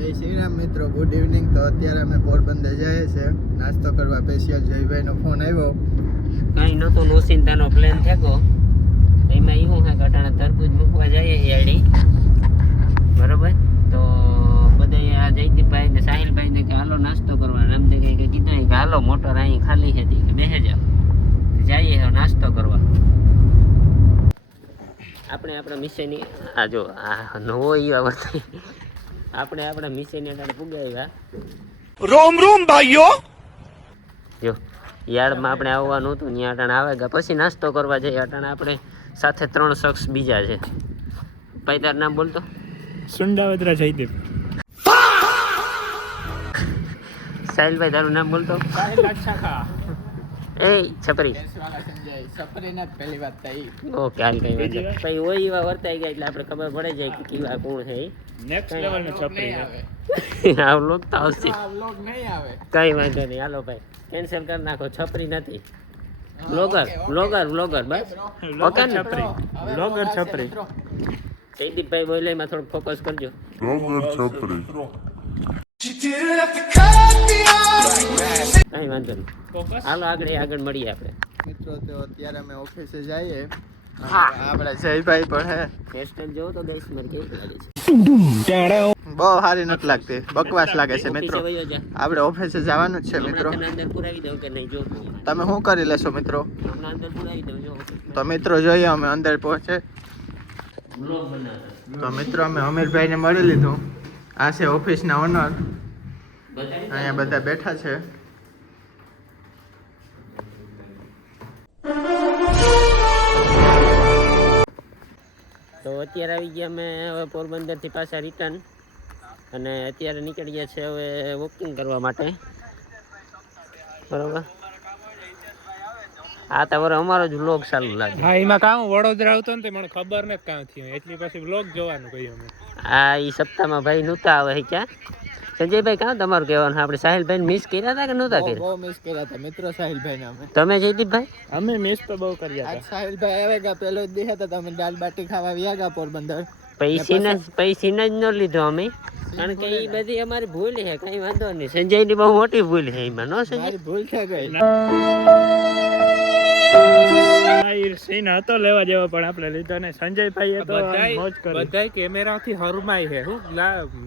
જય શ્રી રામ મિત્રો, good evening. તો અત્યારે અમે પોરબંદર જઈએ છીએ નાસ્તો કરવા। સ્પેશિયલ જયભાઈનો ફોન આવ્યો, કાંઈ નહોતો નોસિંતાનો પ્લાન થયો। એમાં એવું છે કે અટાણે તરબૂચ મૂકવા જઈએ યાડી, બરોબર? તો બધા આ જયદીપભાઈ ને સાહિલભાઈ ને કે હાલો નાસ્તો કરવા, એમ કે કીધું કે હાલો મોટર અહીં ખાલી છે કે બેસે જાઓ, જઈએ નાસ્તો કરવા। આપણે આપણા મિશનની આ જો આ નવો ઈવા વર્તાઈ, આપણે આપણા મિશનની અટાણે પુગાવ્યા। રોમ રોમ ભાઈઓ। જો યાર્ડમાં આપણે આવવાનું હતું, ત્યાં અટાણે આવે ગયા પછી નાસ્તો કરવા જઈએ। અટાણે આપણે સાથે 3 શખ્સ બીજા છે। ભાઈ તારું નામ બોલતો? સુંડાવદરા જયદેવ। સાહિલભાઈ તારું નામ બોલતો? એ છપરી સફરીના પહેલી વાત થઈ। ઓકે હાલ કઈ વાંધો ભાઈ હોય એવા વર્તાઈ ગયા એટલે આપણે ખબર પડે જાય કે કેવા કોણ છે। નેક્સ્ટ લેવલ નો છપરી આ વ્લોગ તો આવશે, આ વ્લોગ નહીં આવે, કઈ વાંધો નહીં। હાલો ભાઈ કેન્સલ કરી નાખો, છપરી નથી, બ્લોગર બ્લોગર બ્લોગર બસ ઓકે ને? બ્લોગર છપરી। જયદીપભાઈ બોલે એમાં થોડું ફોકસ કરજો। કઈ વાંધો નહીં, હાલો આગળ મળીએ આપણે મિત્રો। તો અત્યારે અમે ઓફિસે જઈએ। આપણા જયભાઈ પણ હે, હેરસ્ટાઈલ જોવો તો ગઈસ મારે કેવી લાગે છે? બહુ સારી નથી લાગતી, બકવાસ લાગે છે મિત્રો। વયો જા, આપણે ઓફિસે જવાનું જ છે મિત્રો। તને અંદર પુરાવી દઉં કે નહીં? જો તમે શું કરી લેશો મિત્રો? હમણાં અંદર પુરાવી દઉં, જો તો મિત્રો જોઈએ અમે અંદર પહોંચે બ્લોગ બનાવતા। તો મિત્રો અમે અમીરભાઈને મળી લીધું। આ છે ઓફિસના ઓનર, અહીંયા બધા બેઠા છે। તો અત્યારે આવી ગયા અમે હવે પોરબંદરથી પાછા રિટર્ન, અને અત્યારે નીકળી ગયા છે હવે વોકિંગ કરવા માટે, બરોબર? આ તો વર અમારો જ વ્લોગ ચાલુ લાગે। હા, એમાં કામ વડોદરા આવતો ને તે મને ખબર નથી કામ થયું, એટલી પછી વ્લોગ જોવાનું કહ્યું અમે। આ ઈ સપ્તાહમાં ભાઈ નહોતા આવે છે ક્યાં? સંજયભાઈ કાં તમારું કહેવાનું? આપણે સાહિલભાઈ મિસ કર્યા હતા કે નહોતા કર્યા? બહુ મિસ કર્યા હતા મિત્રો સાહિલભાઈને અમે। તમે જયદીપભાઈ? અમે મિસ તો બહુ કર્યા આજ હતા। સાહિલભાઈ આવેગા, પેલો જ દિવસ હતા અમે દાલ બાટી ખાવા વ્યા ગયા પોરબંદર। પૈસીને જ ન લીધો અમે, કારણ કે એ બધી અમારી ભૂલ છે, કઈ વાંધો નહીં। સંજયની બહુ મોટી ભૂલ છે એમાં, નો સંજય? મારી ભૂલ થઈ ગઈ। સીન હતો લેવા જેવો પણ આપણે લીધો ને। સંજયભાઈ એ તો મોજ કરી, બધાય કેમેરાથી હરમાય છે। હું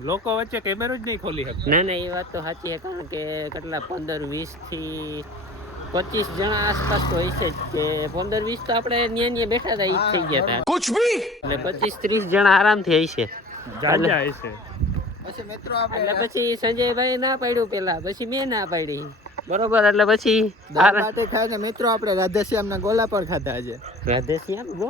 લોકો વચ્ચે કેમેરો જ નહીં ખોલી શકે। ના ના, એ વાત તો સાચી છે, કારણ કે કેટલા 15-20 થી 25 જણા આસપાસ તો હોય છે જ, કે 15-20 તો આપણે ન્યા બેઠા હતા, ઈ જ થઈ ગયા હતા કુછ ભી એટલે 25-30 જણા આરામથી હોય છે। જાજા છે પછી મિત્રો આપણે એટલે પછી સંજયભાઈ ના પાડ્યું પેલા, પછી મેં ના પાડી, બરોબર? એટલે પછી દાલ બાટી ખાઈને મિત્રો આપણે રાધેશ્યામના ગોલા પણ ખાધા છે રાધેશ્યામ બ્રો।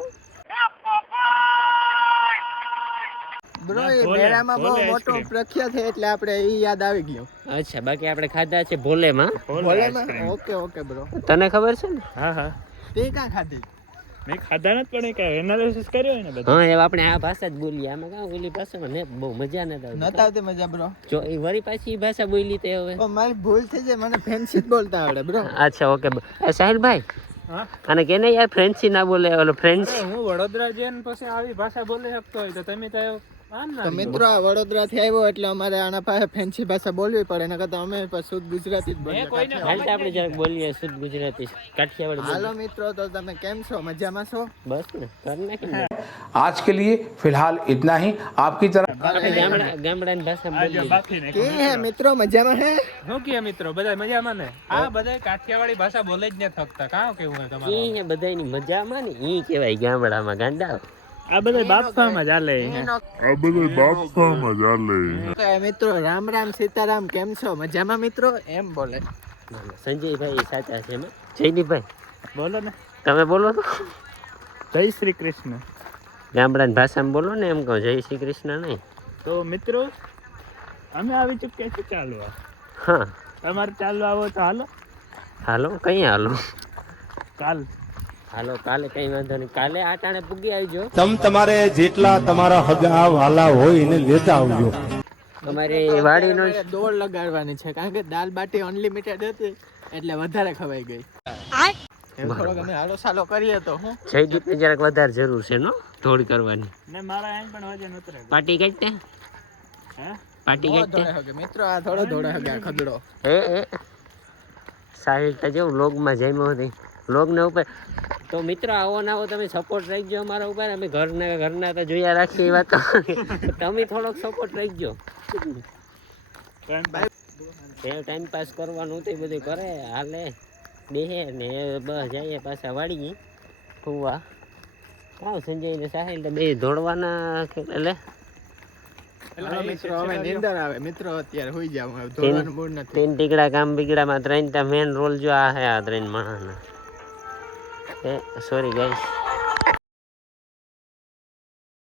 એ મેળામાં બહુ મોટો પ્રખ્યાત છે એટલે આપણે એ યાદ આવી ગયું। અચ્છા, બાકી આપણે ખાધા છે ભોલેમાં। ભોલેમાં? ઓકે ઓકે બ્રો, તને ખબર છે ને? હા હા, તે ક્યાં ખાધી? મેં ખાધા નથી પણ કે એનાલિસિસ કર્યો ને બધા। હા, એ આપણે આ ભાષા જ બોલીએ, આમાં કાં ઓલી ભાષામાં ને બહુ મજા નથી આવતી। નતા આવતી મજા બ્રો? જો એ વળી પાછી ભાષા બોલી તે હવે મારી ભૂલ થઈ જાય, મને ફેન્સી જ બોલતા આવડે બ્રો। અચ્છા ઓકે। સાહિલભાઈ હા, અને કેને યાર ફ્રેન્ચી ના બોલે, ઓલો ફ્રેન્ચ? હું વડોદરા જઈને પછી આવી ભાષા બોલી શકતો હોય તો તમે તો આમ ના તો મિત્રો આ વડોદરા થી આવ્યો એટલે અમારે આના પાસે ફેન્સી ભાષા બોલવી પડે, એના કરતા અમે શુદ્ધ ગુજરાતી જ બોલીએ। હાલ તો આપણે જરાક બોલીએ શુદ્ધ ગુજરાતી, કાઠિયાવાડી હાલો મિત્રો, તો તમે કેમ છો? મજામાં છો? બસ ને, કર નાખી। आज के लिए फिलहाल इतना ही। आपकी तरफ ગામડાની ભાષામાં બોલીએ। કે હે મિત્રો મજામાં હે? શું કે મિત્રો બધા મજામાં ને? આ બધા કાઠિયાવાડી ભાષા બોલે જ ન થકતા, કાં કેવું હોય તમારું? ઈ હે બધાયની મજામાં ને, ઈ કહેવાય ગામડામાં ગાંડા। આ બધા બાપસામાં ચાલે કે મિત્રો રામ રામ સીતારામ, કેમ છો? મજામાં મિત્રો એમ બોલે। સંજયભાઈ સાચા છે એમાં। જયદીપભાઈ બોલો ને, તમે બોલો તો, જય શ્રી કૃષ્ણ। ગામડાની ભાષામાં બોલો ને, એમ કહો જય શ્રી કૃષ્ણ નહીં। તો મિત્રો અમે આવી ચૂક્યા છીએ ચાલવા। હા, તમારે ચાલવા આવો તો હાલો। હાલો કઈ હાલો? કાલ હાલો કાલે કઈ વાંધો નહીં, કાલે આટાણે પૂગી આવજો। तम તમારે જેટલા તમારા હગા વાલા હોય એને લેતા આવજો। અમારી વાડીનો દોડ લગાડવાની છે, કારણ કે દાલ બાટી અનલિમિટેડ હતી એટલે વધારે ખવાઈ ગઈ। એમ થોડોક અમે હાલો સાલો કરીએ તો હું જયદીપને જરાક વધારે જરૂર છે નો ધોડ કરવાની। ને મારા અહીં પણ વજન ઉતરે પાટી કાઢ તે હે પાટી નો ગઈ તે ધોળે હગે મિત્રો, આ થોડો ધોળે હગે આ ખદડો. એ સાહિલ તો જેવું વ્લોગમાં જમ્યો હતી વ્લોગને ઉપર. તો મિત્રો આવો ને આવો તમે સપોર્ટ રાખજો અમારા ઉપર. અમે ઘરના તો જોયા રાખીએ એ વાત તો તમે થોડોક સપોર્ટ રાખજો. ટાઈમ પાસ કરવાનું તે બધું કરે હાલે બેહે ને બસ જઈએ પાછા વાળીએ ફુવા. હા સંજય ને સાહિલ તો બે દોડવાના એટલે મિત્રો હવે નીંદર આવે મિત્રો, અત્યારે હોઈ જાવ, ધોવાનું મૂડ નથી. 3 ટીકડા કામ બીગડામાં 3 મેન રોલ જો આ હે આ 3 માણસના. Sorry guys.